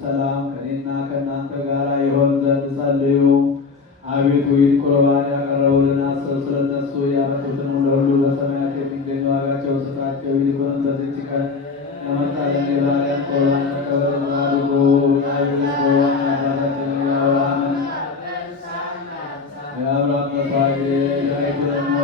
ሰላም ከእኔና ከእናንተ ጋር ይሆን ዘንድ ጸልዩ። አቤቱ ይህን ቁርባን ያቀረቡልን አስብ፣ ስለ እነሱ ያመጡትን ለሁሉ በሰማያት የሚገኙ ዋጋቸውን ስጣቸው። ይልቁንም በዚች ቀን ለመታደን የባሪያን ቁርባን መቀበል አድርጎ የአይሁድን ቁርባን የአባታችንን የአብርሃምን መስዋዕት የዳዊት ደግሞ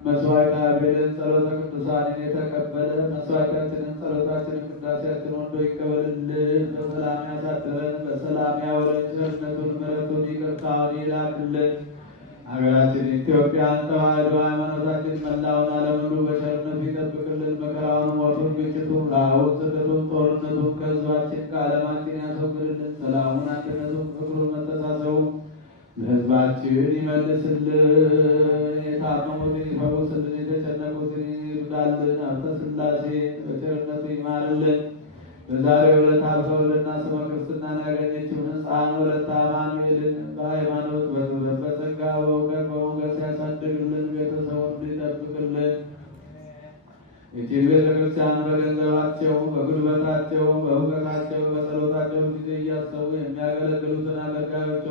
መስዋዕተ አቤልን ጸሎተ ቅዱሳንን የተቀበለ መስዋዕታችንን ጸሎታችንን ቅዳሴያችንን ወዶ ይቀበልልን። በሰላም ያሳድረን፣ በሰላም ያውለን። ቸርነቱን ምሕረቱን ይቅርታውን ይላክልን። ሀገራችን ኢትዮጵያን ተዋሕዶ ሃይማኖታችን መላውን ዓለም ሁሉ በቸርነቱ ይጠብቅልን። መከራውን፣ ሞቱን፣ ግጭቱን፣ ረሃቡን፣ ስደቱን፣ ጦርነቱን ከሕዝባችን ከዓለማችን ያስወግድልን። ሰላሙን፣ አንድነቱን፣ ፍቅሩን፣ መተሳሰቡን ለሕዝባችን ይመልስልን። የታመሙትን ይፈውስልን፣ የተጨነቁትን ይርዳልን። ሀብተ ሥላሴ በቸርነቱ ይማርልን። በዛሬው ዕለት አብረውልና ስመ ክርስትናን ያገኘችውን ሕፃን ወለተ አማኑኤልን በሃይማኖት በጥበብ በጸጋ በእውቀት በሞገስ ያሳድግልን። ቤተሰቡን ይጠብቅልን። ይህችን ቤተክርስቲያን በገንዘባቸው፣ በጉልበታቸው፣ በእውቀታቸው፣ በጸሎታቸው ጊዜ እያሰቡ የሚያገለግሉትን አገልጋዮች